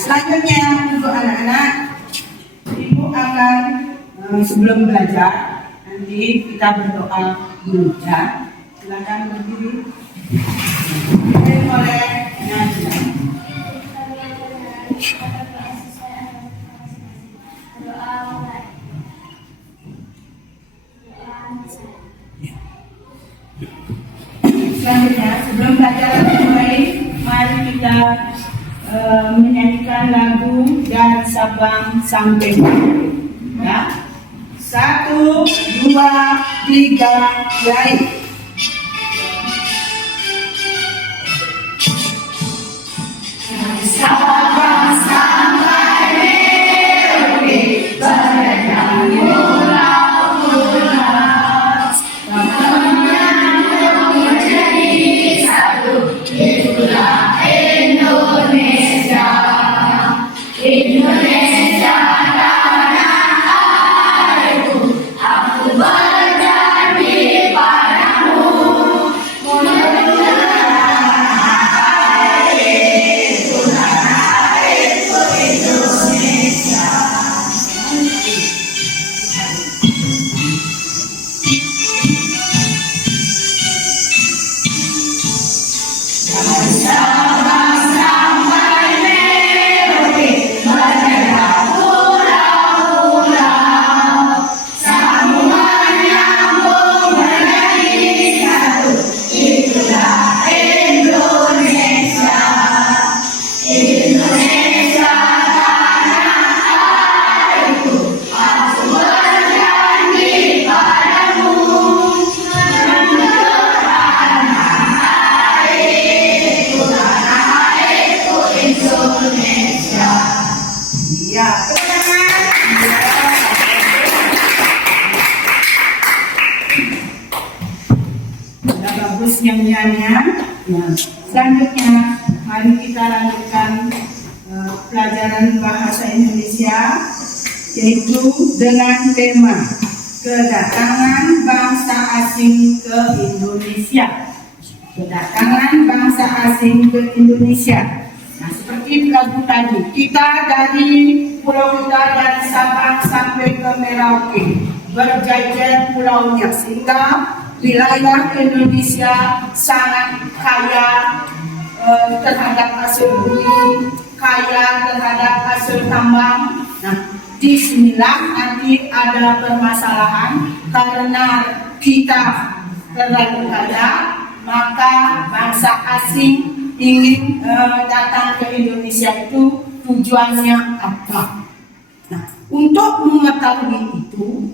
selanjutnya untuk anak-anak, ibu akan sebelum belajar nanti kita berdoa dulu ya. Silakan berdiri. Boleh nyanyi. Selanjutnya, sebelum belajar mulai, mari kita menyanyikan lagu dari Sabang sampai ya. 1, 2, 3, mulai. Sabang sampai Merauke, berdatangan pulau-pulau, teman-teman menjadi satu, itulah Indonesia. Indonesia tanah airku, aku berjanji padamu, nyanyiannya. Nah, selanjutnya mari kita lanjutkan pelajaran bahasa Indonesia, yaitu dengan tema kedatangan bangsa asing ke Indonesia. Kedatangan bangsa asing ke Indonesia. Nah, seperti lagu tadi, kita dari pulau kita dari Sabang sampai ke Merauke, berjajar pulaunya, sehingga wilayah Indonesia sangat kaya terhadap hasil bumi, kaya terhadap hasil tambang. Nah, disinilah nanti ada permasalahan karena kita terlalu kaya, maka bangsa asing ingin datang ke Indonesia itu tujuannya apa? Nah, untuk mengetahui itu,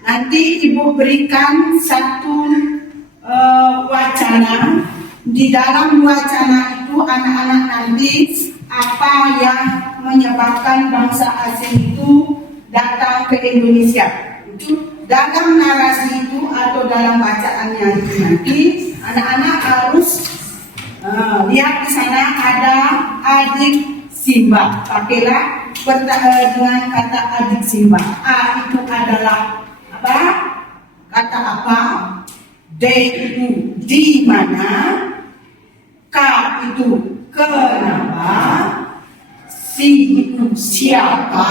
nanti Ibu berikan satu wacana. Di dalam wacana itu anak-anak nanti apa yang menyebabkan bangsa asing itu datang ke Indonesia. Itu dalam narasi itu atau dalam bacaannya itu nanti anak-anak harus lihat di sana ada adik Simba. Pakailah dengan kata adik Simba. A itu adalah apa? Kata apa? D itu di mana? K itu kenapa? C itu siapa?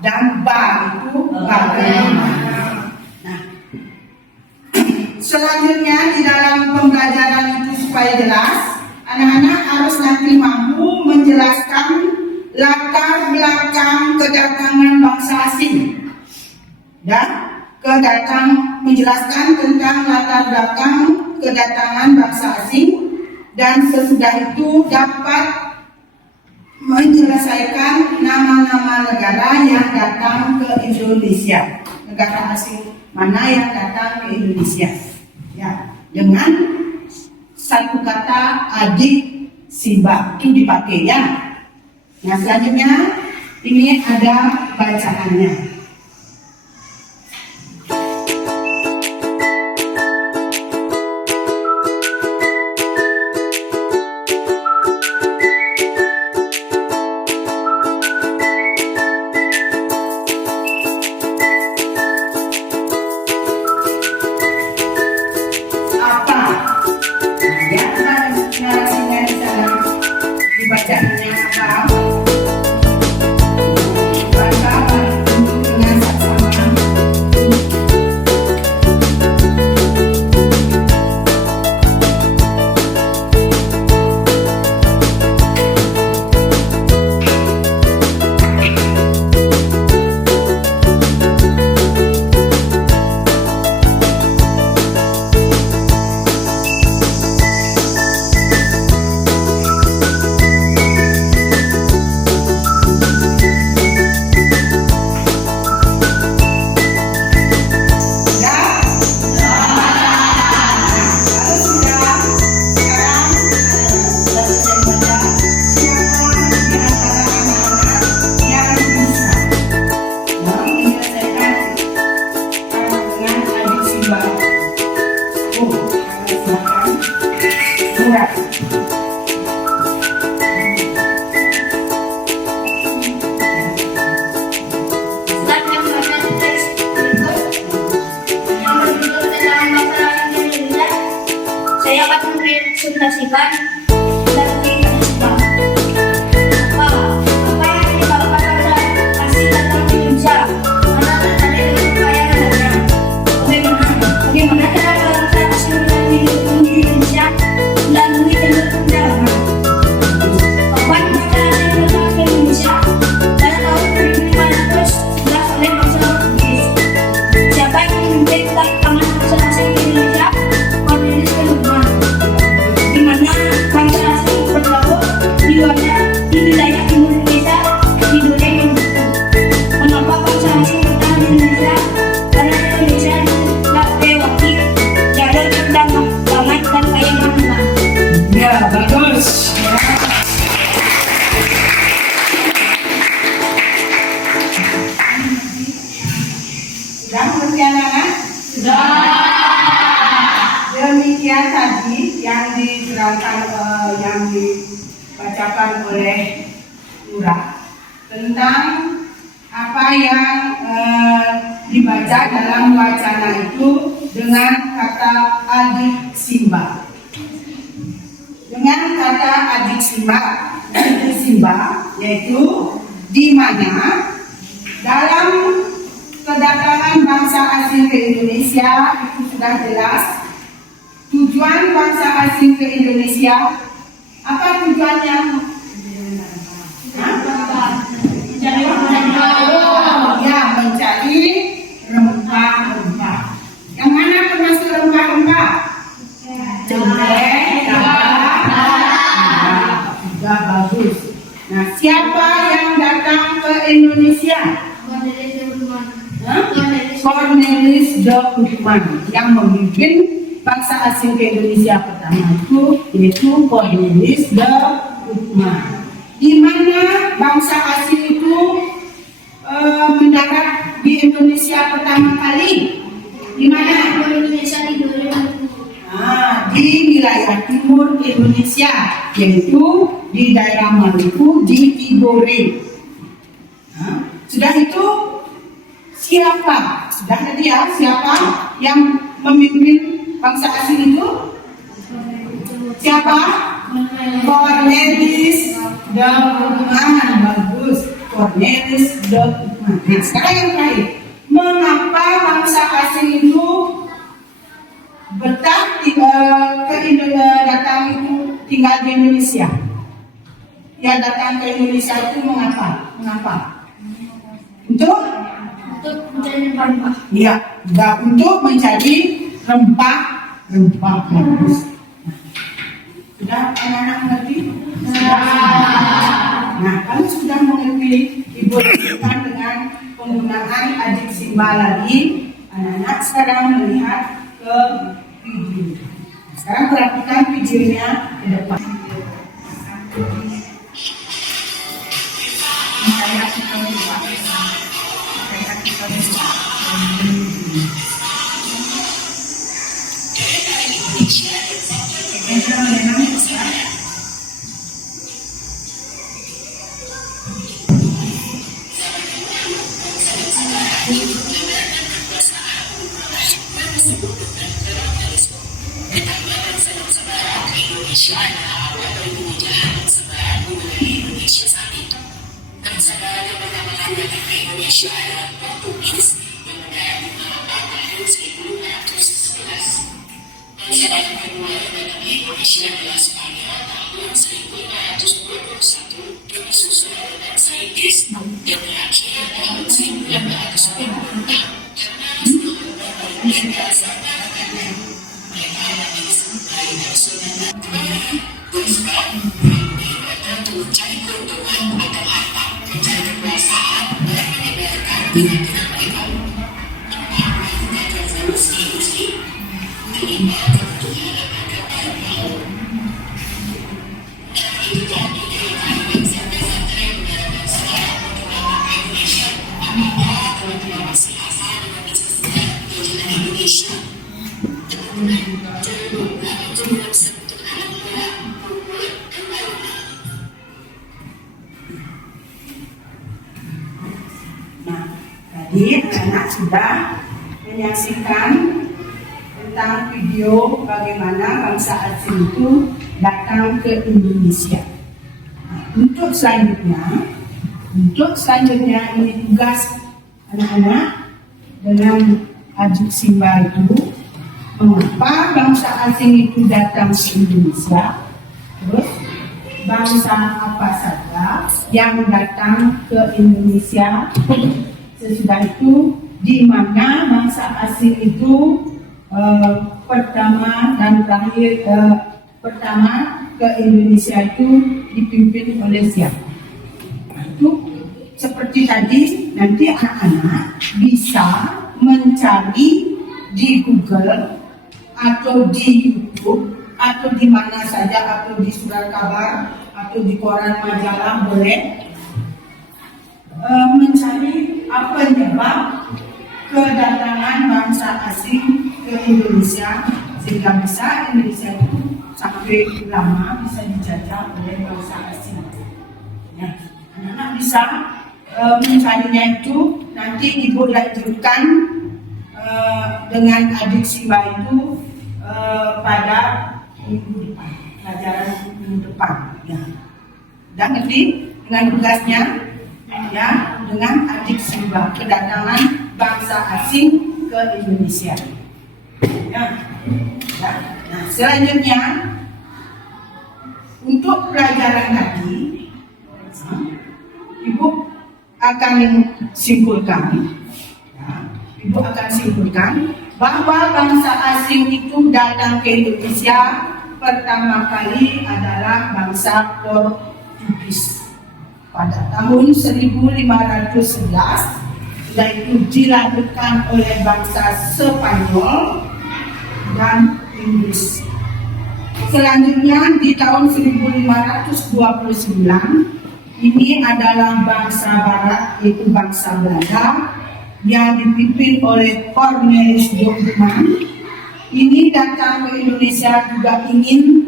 Dan B itu bagaimana? Nah, selanjutnya di dalam pembelajaran itu supaya jelas, anak-anak harus nanti mampu menjelaskan latar belakang kedatangan bangsa asing. Dan menjelaskan tentang latar belakang kedatangan bangsa asing, dan sesudah itu dapat menyelesaikan nama-nama negara yang datang ke Indonesia, negara asing mana yang datang ke Indonesia ya, dengan satu kata adik Simba itu dipakai ya. Nah, selanjutnya ini ada bacaannya. Narasinya di sana, dibacanya apa? Sudah mengerti anak-anak? Demikian tadi yang diterangkan, yang dibacakan oleh Lurah tentang apa yang dibaca dalam wacana itu dengan kata adik simba. Dengan kata adik simba, yaitu di mana dalam kedatangan bangsa asing ke Indonesia itu sudah jelas. Tujuan bangsa asing ke Indonesia, apa tujuannya? Mencari rempah-rempah. Yang mana termasuk rempah-rempah? Cengkeh, sudah bagus. Nah, siapa yang datang ke Indonesia? Cornelis de Houtman yang memimpin bangsa asing ke Indonesia pertama itu, yaitu Cornelis de Houtman. Di mana bangsa asing itu mendarat di Indonesia pertama kali? Di mana? Di wilayah timur Indonesia, yaitu di daerah Maluku, di Tidore. Sudah itu siapa? Sudah tadi ya, siapa yang memimpin bangsa asing itu? Siapa? Cornelis de Houtman. Bagus, Cornelis de Houtman. Nah, sekarang yang terakhir, mengapa bangsa asing itu betah ke Indonesia, datang itu tinggal di Indonesia? Ya, datang ke Indonesia itu mengapa? Untuk mencari rempah. Iya, untuk mencari rempah-rempah bagus. Sudah anak-anak mengerti? Nah, kalau sudah mengerti, Ibu lanjutkan dengan penggunaan adik simba lagi. Anak-anak sekarang melihat ke video. Sekarang perhatikan videonya ke depan. Tadi anak sudah menyaksikan tentang video bagaimana bangsa asing itu datang ke Indonesia. Nah, untuk selanjutnya ini tugas anak-anak dengan adik simba itu, mengapa bangsa asing itu datang ke Indonesia, terus bangsa apa saja yang datang ke Indonesia. Sesudah itu, di mana bangsa asing itu pertama dan terakhir, pertama ke Indonesia itu dipimpin oleh siapa? Itu seperti tadi, nanti anak-anak bisa mencari di Google atau di YouTube atau di mana saja, atau di surat kabar atau di koran majalah boleh, mencari apa penyebab kedatangan bangsa asing ke Indonesia, sehingga bisa Indonesia itu sampai lama bisa dijajah oleh bangsa asing. Ya, anak-anak bisa mencarinya itu nanti ibu lanjutkan dengan adik Simba itu pada minggu depan, pelajaran minggu depan. Ya. Dan ngerti dengan tugasnya ya, dengan adik Simba, kedatangan bangsa asing ke Indonesia. Ya. Ya. Nah, selanjutnya untuk pelajaran tadi, ibu akan simpulkan, ya, ibu akan simpulkan bahwa bangsa asing itu datang ke Indonesia pertama kali adalah bangsa Portugis pada tahun 1511, dan itu dilanjutkan oleh bangsa Spanyol dan Inggris. Selanjutnya di tahun 1529 ini adalah bangsa Barat, yaitu bangsa Belanda yang dipimpin oleh Cornelis Doorman. Ini datang ke Indonesia juga ingin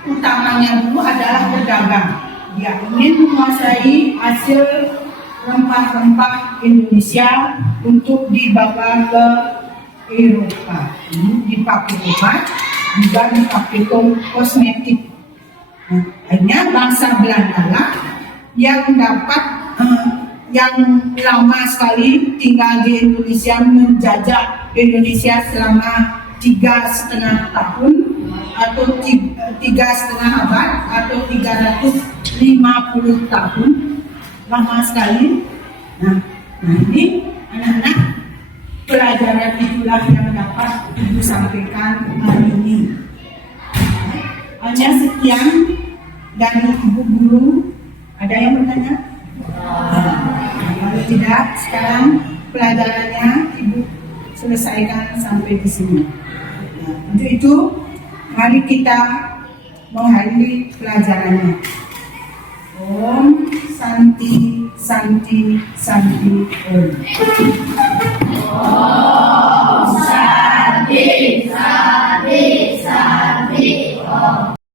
utamanya dulu adalah berdagang. Dia ingin menguasai hasil rempah-rempah Indonesia untuk dibawa ke Eropa. Dipakai obat, juga dipakai kosmetik. Nah, akhirnya bangsa Belanda lah yang dapat yang lama sekali tinggal di Indonesia, menjajah Indonesia selama 3,5 tahun atau 3,5 abad atau 350 tahun, lama sekali. Nah ini anak-anak, pelajaran itulah yang dapat ibu sampaikan hari ini. Hanya sekian dari ibu guru. Ada yang bertanya? Kalau tidak, sekarang pelajarannya ibu selesaikan sampai di sini. Untuk itu, mari kita menghadiri pelajarannya. Om Santi Santi Santi Om.